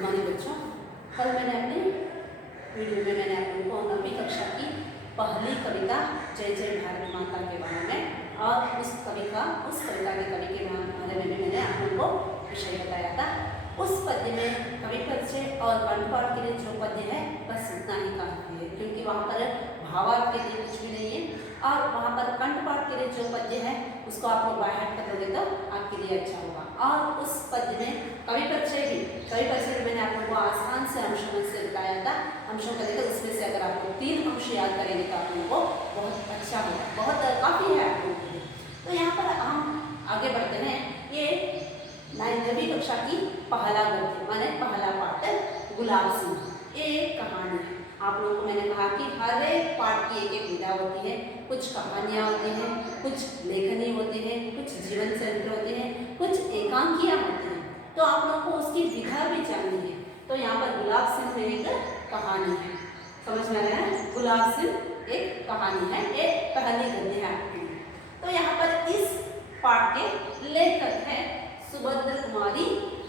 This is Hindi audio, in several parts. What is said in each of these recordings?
गुड मॉर्निंग बच्चों। कल मैंने अपनी वीडियो में मैंने आप लोगों को 9वीं कक्षा की पहली कविता जय जय भारत माता के बारे में और उस कविता के कवि के बारे में भी मैंने आप लोगों को विषय बताया था। उस पद्य में कवि परिचय और कंठपाठ के लिए जो पद्य है बस उतना ही काफी है, क्योंकि वहाँ पर भावार्थ के लिए कुछ भी नहीं है और वहाँ पर कंठपाठ के लिए जो पद्य है उसको आप लोग बाय हार्ट कर लोगे तो आपके लिए अच्छा होगा। और उस पद्य में कवि परिचय भी मैंने आप लोगों को आसान से अंशों से बताया था। अंशों को लेकर उसमें से अगर आप लोग 3 अंश याद करेंगे तो आप लोगों को बहुत अच्छा होगा, बहुत काफ़ी है आप लोगों के लिए। तो यहाँ पर हम आगे बढ़ते हैं। ये 9वीं कक्षा की पहला गद्य माने पहला पाठ गुलाब सिंह। ये एक कहानी है। आप लोगों को मैंने कहा कि हर एक पाठ की एक एक विधा होती है। कुछ कहानियाँ होती हैं, कुछ लेखनी होती है, कुछ जीवन चरित्र होते हैं, कुछ एकांकियाँ होती हैं। तो आप लोगों को उसकी विधा भी जाननी है। तो यहाँ पर गुलाब सिंह में एक कहानी है, समझ में आ रहा है? गुलाब सिंह एक कहानी है, एक पहली गद्य है आपकी। तो यहाँ पर इस पाठ के लेखक हैं सुभद्र कुमारी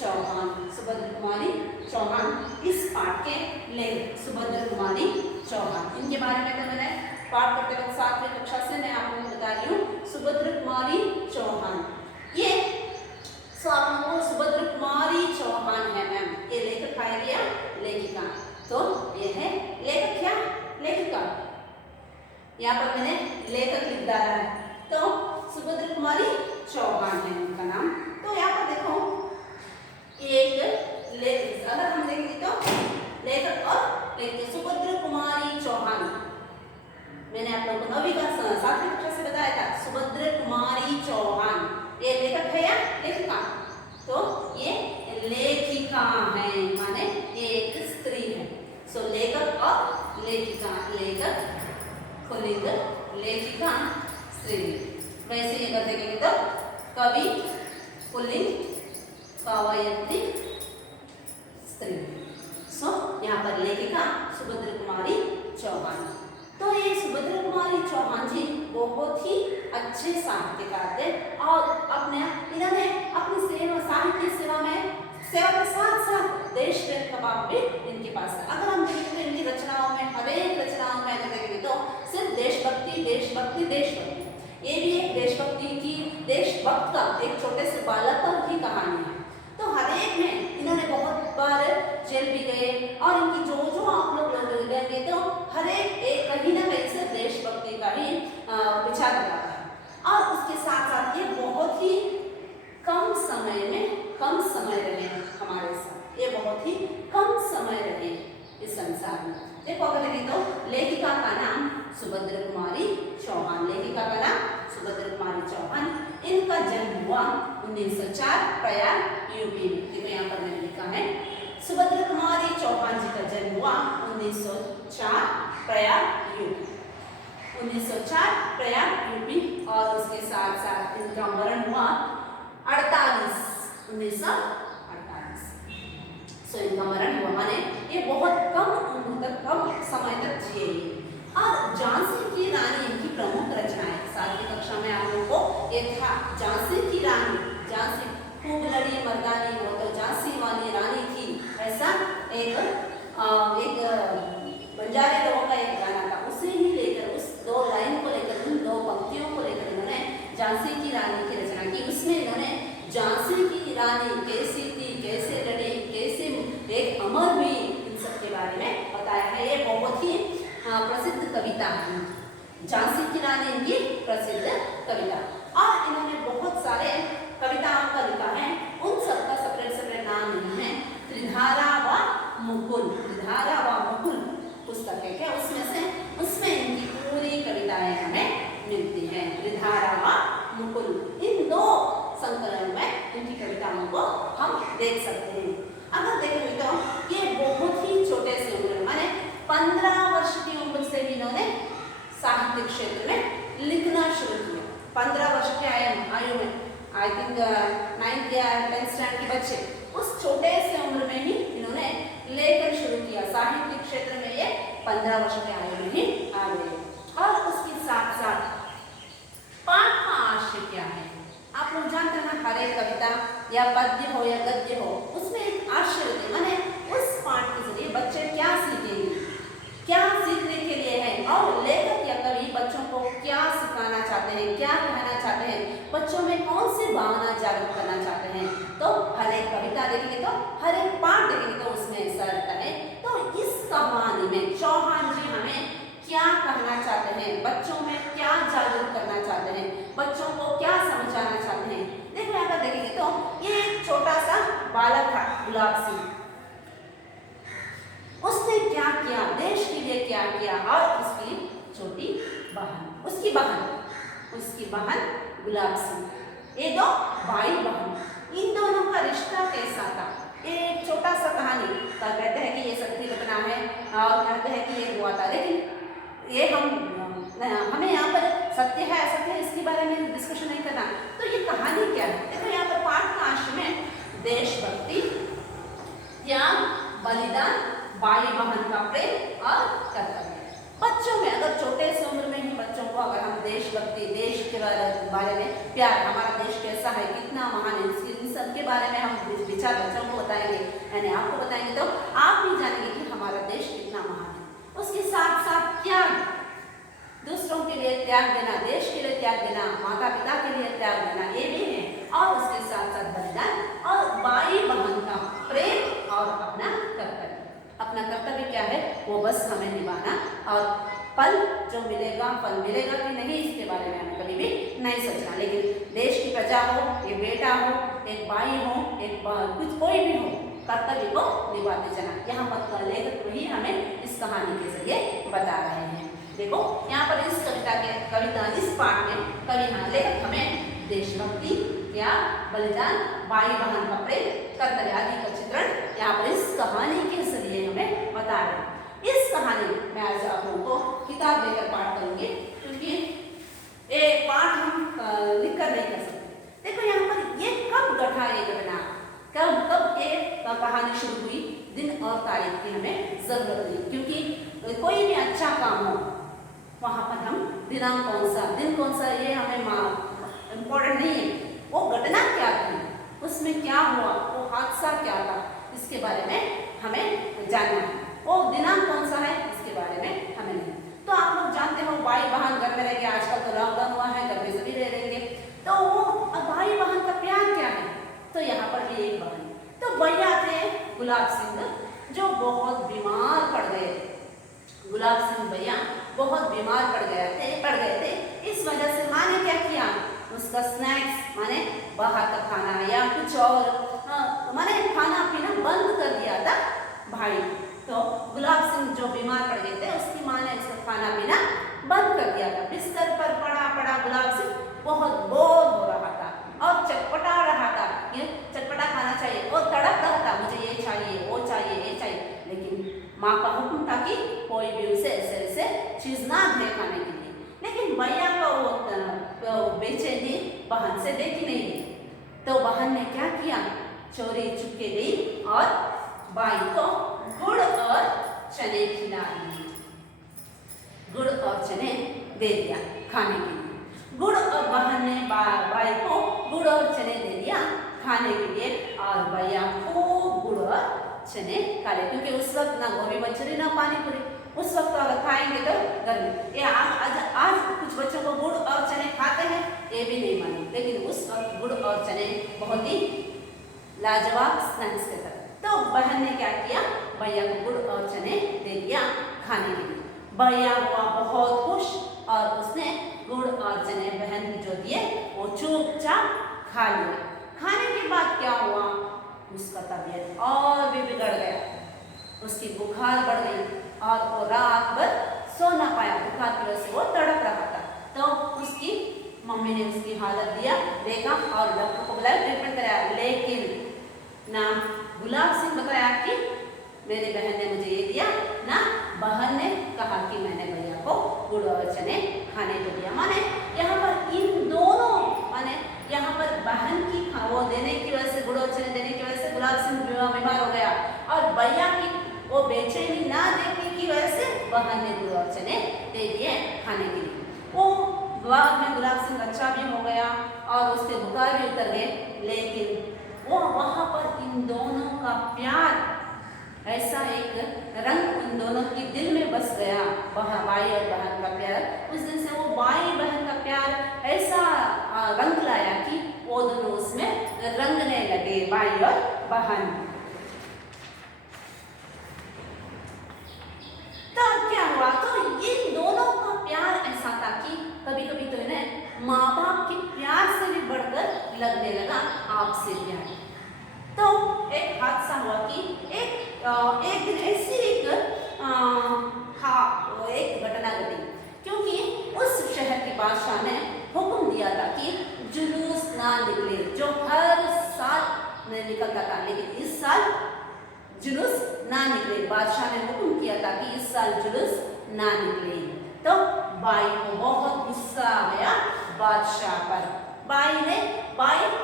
चौहान। सुभद्र कुमारी चौहान इस पाठ के लेखक सुभद्र कुमारी चौहान। इनके बारे में तो मैंने पाठ करते वक्त 7वीं कक्षा से मैं आप लोगों को बता रही हूँ। सुभद्र कुमारी चौहान ये आप लोगों को सुभद्र कुमारी चौहान है मैम। ये लेखक है या लेखिका? तो ये है लेखक क्या लेखिका। यहाँ पर मैंने लेखक लिख डाला है। तो सुभद्र कुमारी चौहान है उनका नाम। तो यहाँ पर देखो एक लेखक, अगर हम देखेंगे तो लेखक और लेखिका सुभद्र कुमारी चौहान। मैंने आप लोगों को 9वीं का 7वीं कक्षा से बताया था। सुभद्र कुमारी चौहान ये लेखक है या लेखिका? तो ये लेखिका है, माने ये एक स्त्री है। सो लेखक और लेखिका, लेखक पुल्लिंग, लेखिका स्त्रीलिंग। वैसे ये अगर देखेंगे तो कवि पुल्लिंग, काव्ययत्री स्त्रीलिंग। सो यहाँ पर लेखिका सुभद्र कुमारी चौहान। तो ये सुभद्र कुमारी चौहान जी बहुत ही अच्छे साहित्यकार थे और इन्होंने अपनी सेवा साहित्य सेवा के साथ साथ देश प्रेम का भाव भी इनके पास है। अगर हम देखें तो इनकी रचनाओं में, हर एक रचनाओं में अगर देखेंगे तो सिर्फ देशभक्ति देशभक्ति देशभक्ति। ये भी एक देशभक्त का एक छोटे से बालक की कहानी है। तो हर एक में इन्होंने बहुत बार जेल भी गए और इनकी जो आप लोग लेंगे तो हर एक कहीं ना कहीं से देशभक्ति का ही विचार कराता है। और उसके साथ साथ ये बहुत ही कम समय रहे हमारे साथ। ये बहुत ही कम समय रहे इस संसार में। देखो अगर देखें तो लेखिका का नाम सुभद्र कुमारी चौहान। लेखिका का नाम सुभद्र कुमारी चौहान। इनका जन्म हुआ 1904 प्रयाग यूपी में। देखो यहाँ पर मैंने लिखा है सुभद्र कुमारी चौहान जी का जन्म हुआ 1904 प्रयाग यूपी। 1904 प्रयाग यूपी। और उसके साथ साथ इनका मरण हुआ 1948। सो इनका मरण हुआ, माने ये बहुत कम उम्र तक, कम समय तक जिए। और झांसी की रानी इनकी प्रमुख रचना है। 7वीं कक्षा में आप लोगों को ये था झांसी की रानी। झांसी खूब लड़ी मर्दानी, वो तो झांसी वाली रानी थी, ऐसा एक बंजारे लोगों का एक गाना था। उसे ही लेकर, उस 2 लाइन को लेकर, उन 2 पंक्तियों को लेकर इन्होंने झांसी की रानी की रचना की। उसमें इन्होंने झांसी की रानी कैसी थी, कैसे लड़ी, कैसे एक अमर हुई, इन सब के बारे में बताया है। ये बहुत ही प्रसिद्ध कविता है झांसी की रानी, इनकी प्रसिद्ध कविता। और इन्होंने बहुत सारे कविताओं का लिखा है। उन सबका सेपरेट नाम नहीं है। त्रिधारा व मुकुल, त्रिधारा व मुकुल पुस्तक है क्या, उसमें इनकी पूरी कविताएं हमें मिलती हैं। त्रिधारा व मुकुल, इन 2 संकलन में इनकी कविताओं को हम देख सकते हैं। अगर देखेंगे तो ये बहुत ही छोटे से उम्र में, माने 15 वर्ष की उम्र से भी इन्होंने साहित्य क्षेत्र में लिखना शुरू किया। 15 वर्ष के आयु में, आई थिंक 9th या 10th स्टैंडर्ड के बच्चे, उस छोटे से उम्र में ही इन्होंने लेखन शुरू किया। साहित्य क्षेत्र में ये 15 वर्ष के आयु में ही आ गए। और उसके साथ साथ पाठ का आशय क्या है आप लोग जानते हैं ना। हर एक कविता या पद्य हो या गद्य हो, उसमें एक आशय होते, माने और लेखक या कवि बच्चों को क्या सिखाना चाहते हैं, क्या कहना चाहते हैं, बच्चों में कौन सी भावना जागरूक करना चाहते हैं। तो हर एक कविता देखेंगे तो हर एक पाठ देखेंगे तो उसमें ऐसा रहता है। तो इस कहानी में चौहान जी हमें क्या कहना चाहते हैं, बच्चों में क्या जागरूक करना चाहते हैं, बच्चों को क्या समझाना चाहते हैं। देखो यहाँ पर देखेंगे तो ये एक छोटा सा बालक था गुलाब सिंह, उसने क्या किया, देश के लिए क्या किया, और उसकी छोटी बहन, उसकी बहन गुलाब सिंह, ये दो भाई बहन, इन दोनों का रिश्ता कैसा था। एक छोटा सा कहानी का कहते हैं कि ये सत्य घटना है और कहते हैं कि ये हुआ था, लेकिन ये हमें यहाँ पर सत्य है असत्य है इसके बारे में डिस्कशन नहीं करना। तो ये कहानी क्या है, देखो यहाँ पर पाठ का अंश में देशभक्ति, त्याग, बलिदान, भाई बहन का प्रेम और कर्तव्य। बच्चों में अगर छोटे से उम्र में ही बच्चों को अगर हम देशभक्ति, देश के बारे में प्यार, हमारा देश कैसा है, कितना महान है, इन सब के बारे में हम विचार बच्चों को बताएंगे, यानी आपको बताएंगे, तो आप भी जानेंगे कि हमारा देश कितना महान है। उसके साथ साथ त्याग, दूसरों के लिए त्याग देना, देश के लिए त्याग देना, माता पिता के लिए त्याग देना, ये भी है। और उसके साथ साथ बलिदान और भाई बहन का प्रेम और अपना कर्तव्य। अपना कर्तव्य क्या है वो बस हमें निभाना, और फल जो मिलेगा, फल मिलेगा कि नहीं इसके बारे में हमें कभी भी नहीं सोचना। लेकिन देश की प्रजा हो, ये बेटा हो, एक भाई हो, एक कुछ कोई भी हो, कर्तव्य को निभाते जाना। यहाँ पर लेखक वही हमें इस कहानी के जरिए बता रहे हैं। देखो यहाँ पर इस कविता इस पाठ में कवि लेखक हमें देशभक्ति, त्याग, बलिदान, भाई बहन का प्रेम, कर्तव्य आदि का चित्रण यहाँ पर इस कहानी के जरिए हमें बता रहे हैं। इस कहानी में आज आप लोगों को किताब लेकर पाठ करूंगी, क्योंकि ये पाठ हम लिखकर नहीं कर सकते। देखो यहाँ पर ये कब घटा, ये घटना कब ये कहानी शुरू हुई, दिन और तारीख की हमें जरूरत नहीं, क्योंकि कोई भी अच्छा काम हो वहाँ पर हम दिनांक कौन सा, दिन कौन सा, ये हमें इम्पोर्टेंट नहीं है। वो घटना क्या थी, उसमें क्या हुआ, वो हादसा क्या था, इसके बारे में हमें जानना है। वो दिनांक कौन सा है इसके बारे में हमें नहीं। तो आप लोग जानते हो भाई बहन घर में रहेंगे, आजकल तो लॉकडाउन हुआ है, घर में सभी रहेंगे, तो वो भाई बहन का प्यार क्या है। तो यहाँ पर भी एक बहन, तो भैया थे गुलाब सिंह जो बहुत बीमार पड़ गए थे। गुलाब सिंह भैया बहुत बीमार पड़ गए थे। इस वजह से माँ ने क्या किया, उसका स्नैक्स माने बाहर का खाना या कुछ और माने खाना पीना बंद कर दिया था भाई। तो गुलाब सिंह जो बीमार पड़ गए थे, उसकी माँ ने उसका खाना पीना बंद कर दिया था। बिस्तर पर पड़ा गुलाब सिंह बहुत बोर हो रहा था और चटपटा रहा था, ये चटपटा खाना चाहिए, और तड़प रहा था, मुझे ये चाहिए, वो चाहिए, ये चाहिए। लेकिन माँ का हुक्म था कि कोई भी उसे ऐसे चीज ना दे खाने के लिए। लेकिन भैया का वो बेचैनी बहन से देखी नहीं गई, तो बहन ने क्या किया, चोरी चुपके गई और भाई को गुड़ और चने खिला दिए, गुड़ और चने दे दिया खाने के लिए। गुड़ और बहन ने भाई को गुड़ और चने दे दिया खाने के लिए, और भैया खूब गुड़ और चने खा ले, क्योंकि उस वक्त ना गोभी मंचूरी ना पानी पूरी, उस वक्त अगर खाएंगे तो गर्मी। ये आज कुछ बच्चों को गुड़ और चने खाते हैं, ये भी नहीं मालूम, लेकिन उस वक्त गुड़ और चने बहुत ही लाजवाब स्नैक्स के थे। तो बहन ने क्या किया, भैया को गुड़ और चने दे दिया खाने के लिए। भैया हुआ बहुत खुश और उसने गुड़ और चने बहन जो दिए वो चुपचाप खा लिया। खाने के बाद क्या हुआ, उसका तबीयत और भी बिगड़ गया, उसकी बुखार बढ़ गई और वो रात भर सो ना पाया, बुखार की वजह से वो तड़प रहा था। तो उसकी मम्मी ने उसकी हालत देखा और डॉक्टर को बुलाया, ट्रीटमेंट कराया। लेकिन ना गुलाब सिंह बताया कि मेरी बहन ने मुझे ये दिया, ना बहन ने कहा कि मैंने भैया को गुड़ और चने खाने को दिया। माने यहाँ पर इन दोनों, माने यहाँ पर बहन की वो देने की वजह से, गुड़ और चने देने की वजह से गुलाब सिंह बीमार हो गया, और भैया की वो बेचैनी ना देखने की वजह से बहन ने गुड़ और चने दे दिए खाने के लिए। वो बाद में गुलाब सिंह अच्छा भी हो गया और उसके बुखार भी उतर गए। लेकिन वो वहाँ पर इन दोनों का प्यार ऐसा एक रंग उन दोनों के दिल में बस गया, भाई और बहन का प्यार। उस दिन से वो भाई बहन का प्यार ऐसा रंग लाया कि वो दोनों उसमें रंगने लगे, भाई और बहन। तो क्या हुआ, तो इन दोनों का प्यार ऐसा था कि कभी कभी तो इन्हें माँ बाप के प्यार से भी बढ़कर लगने लगा आपसे प्यार। तो एक हादसा हुआ कि एक दिन ऐसी एक घटना घटी, क्योंकि उस शहर के बादशाह ने हुक्म दिया था कि जुलूस ना निकले, जो हर साल निकलता था, लेकिन इस साल जुलूस ना निकले। बादशाह ने हुक्म किया था कि इस साल जुलूस ना निकले। तो बाई को बहुत गुस्सा आ गया बादशाह पर। बाई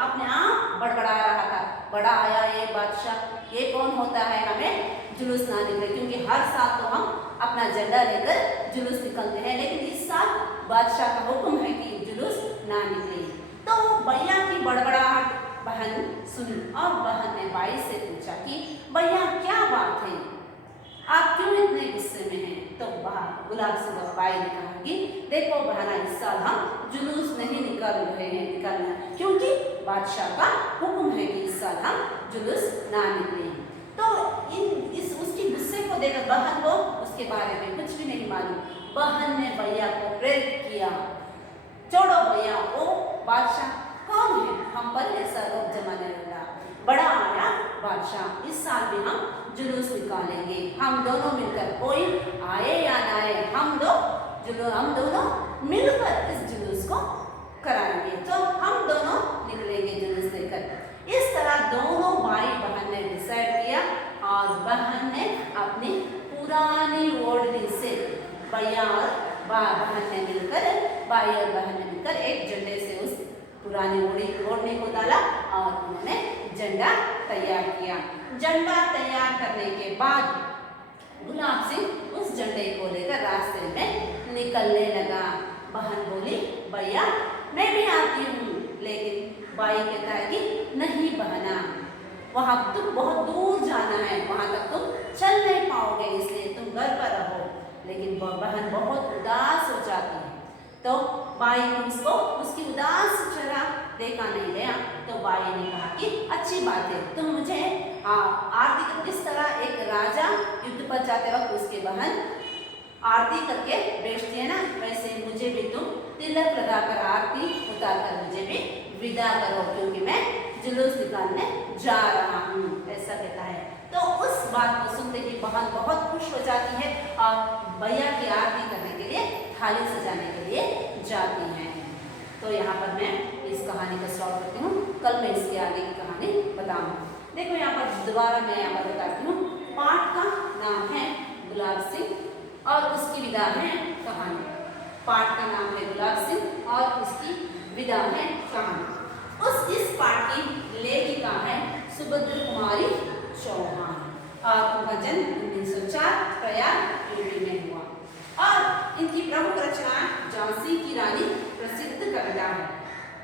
अपने आप बड़बड़ा रहा था, बड़ा आया ये बादशाह, ये कौन होता है हमें जुलूस ना निकले, क्योंकि हर साल तो हम अपना झंडा लेकर जुलूस निकलते हैं, लेकिन इस साल बादशाह का हुक्म है कि जुलूस ना निकले। तो भैया की बड़बड़ाहट बहन सुनी और बहन ने बाई से पूछा कि भैया क्या बात है, आप क्यों इतने गुस्से में हैं? तो गुलाब सिंह बाई ने कहा कि देखो बहना, इस साल हम जुलूस नहीं निकाल रहे हैं, निकालना, क्योंकि बादशाह का हुक्म है कि इस साल हम जुलूस ना निकले। तो उसकी गुस्से को देखकर बहन को उसके बारे में कुछ भी नहीं मालूम। बहन ने भैया को प्रेरित किया, छोड़ो भैया, वो बादशाह कौन है, हम पर ऐसा रोक जमाने लगा। बड़ा आया बादशाह, इस साल भी हम जुलूस निकालेंगे, हम दोनों मिलकर, कोई आए या ना आए, हम दोनों मिलकर इस जुलूस को कराएंगे। तो हम दोनों निकलेंगे जुलूस लेकर। इस तरह दोनों भाई बहन ने डिसाइड किया और बहन ने अपनी पुरानी ओढ़नी से भैया और बहन ने मिलकर, भाई और बहन ने मिलकर एक झंडे से उस पुरानी ओढ़नी को डाला और उन्होंने झंडा तैयार किया। झंडा तैयार करने के बाद गुलाब सिंह उस झंडे को लेकर रास्ते में निकलने लगा। बहन बोली भैया मैं भी आती हूँ, लेकिन भाई कहता है कि नहीं बहना, वहाँ तुम बहुत दूर जाना है, वहाँ तक तुम चल नहीं पाओगे, इसलिए तुम घर पर रहो। लेकिन बहन बहुत उदास हो जाती है। तो भाई उसको उसकी उदास चेहरा देखा नहीं गया। तो भाई ने कहा कि अच्छी बात है, तुम मुझे आरती कर, जिस तरह एक राजा युद्ध पर जाते वक्त उसके बहन आरती करके बेचती है ना, वैसे मुझे भी तुम तिलक लगाकर आरती उतारकर मुझे भी विदा करो, क्योंकि मैं जुलूस निकालने जा रहा हूँ, ऐसा कहता है। तो उस बात को सुनते ही बहन बहुत खुश हो जाती है और भैया की आरती करने के लिए, थाली सजाने के लिए जाती हैं। तो यहाँ पर मैं इस कहानी को स्टॉप करती हूँ, कल मैं इसके आगे की कहानी बताऊँगी। देखो यहाँ पर दोबारा मैं यहाँ पर बताती हूँ। पाठ का नाम है गुलाब सिंह और उसकी विदा है कहानी। पाठ का नाम है गुलाब सिंह और उसकी विदा है कहानी। इस पाठ की लेखिका है सुभद्र कुमारी चौहान और उनका जन्म 1904 प्रयाग यूपी में हुआ और इनकी प्रमुख रचना झांसी की रानी प्रसिद्ध कविता है,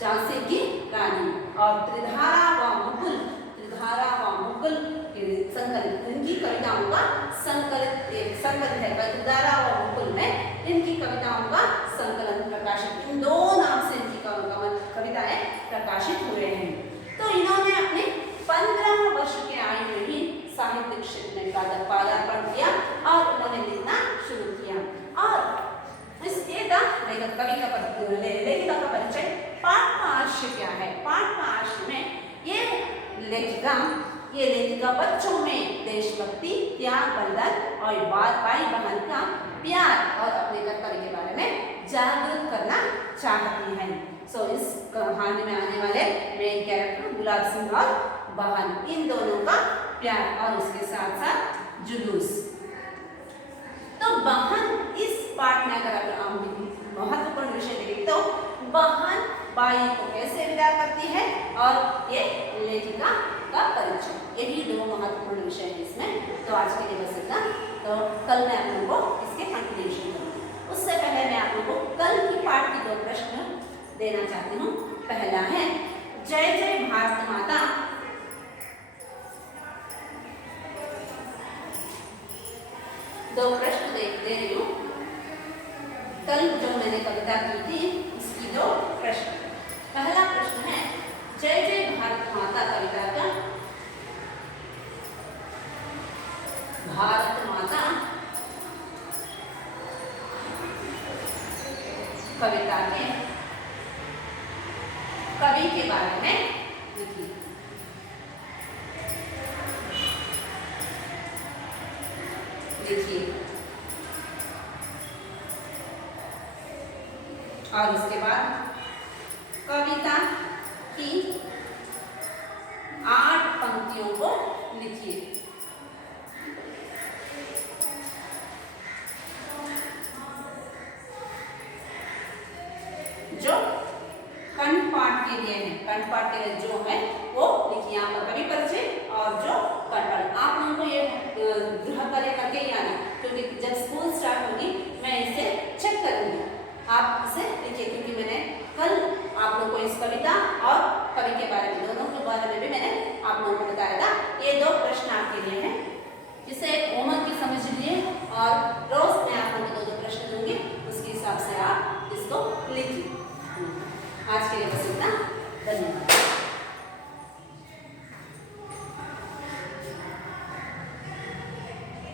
झांसी की रानी और त्रिधारा व मुकुल के संकलित इनकी कविताओं का संकलित है। त्रिधारा व मुकुल में इनकी कविताओं का संकलन प्रकाशित, इन दो नाम से इनकी कविताएं प्रकाशित हुए हैं। तो इन्होंने अपने 15 वर्ष के आयु में ही साहित्य क्षेत्र में पदार्पण किया और उन्होंने लिखना शुरू किया। और इस लेखिका का परिचय, पाठ का आशय क्या है? पाठ का आशय में ये लेखिका बच्चों में देशभक्ति, त्याग, बलिदान और भाई बहन का प्यार और अपने कर्तव्य के बारे में जागरूक करना चाहती है। इस कहानी में आने वाले मेन कैरेक्टर गुलाब सिंह और बहन, इन दोनों का प्यार और उसके साथ साथ जुलूस। तो बहन इस पाठ में अगर महत्वपूर्ण विषय देखें तो बहन भाई को कैसे विदा करती है और ये लेखिका का परिचय, यही दो महत्वपूर्ण विषय है इसमें। तो आज के लिए बस इतना। तो कल मैं आप लोगों को इसके कंक्लूजन करूँगी। उससे पहले मैं आप लोगों को कल की पाठ की 2 प्रश्न देना चाहती हूँ। पहला है जय जय भारत माता दो प्रश्न दे रही हूँ। कल जो मैंने कविता की थी उसकी दो प्रश्न। पहला प्रश्न है जय जय भारत माता कविता का भारत माता कविता के कवि के बारे में लिखिए। और उसके बाद कविता की 8 पंक्तियों को लिखिए। जो कंठपाठ के लिए है, कंठपाठ के लिए जो है वो लिखिए यहाँ पर कवि परिचय और जो कंठपाठ। आप लोगों को ये गृह कार्य करके ही आना, क्योंकि जब स्कूल स्टार्ट होगी मैं इसे चेक करूंगी। आप इसे लिखिए, क्योंकि मैंने कल आप लोगों को इस कविता और कवि के बारे में, दोनों के बारे में भी मैंने आप लोगों को बताया था। ये 2 प्रश्न आपके लिए हैं, इसे एक होमवर्क की समझ लीजिए और रोज मैं आप लोगों को 2-2 प्रश्न दूंगी, उसके हिसाब से आप इसको लिखिए। आज के लिए बस इतना, धन्यवाद।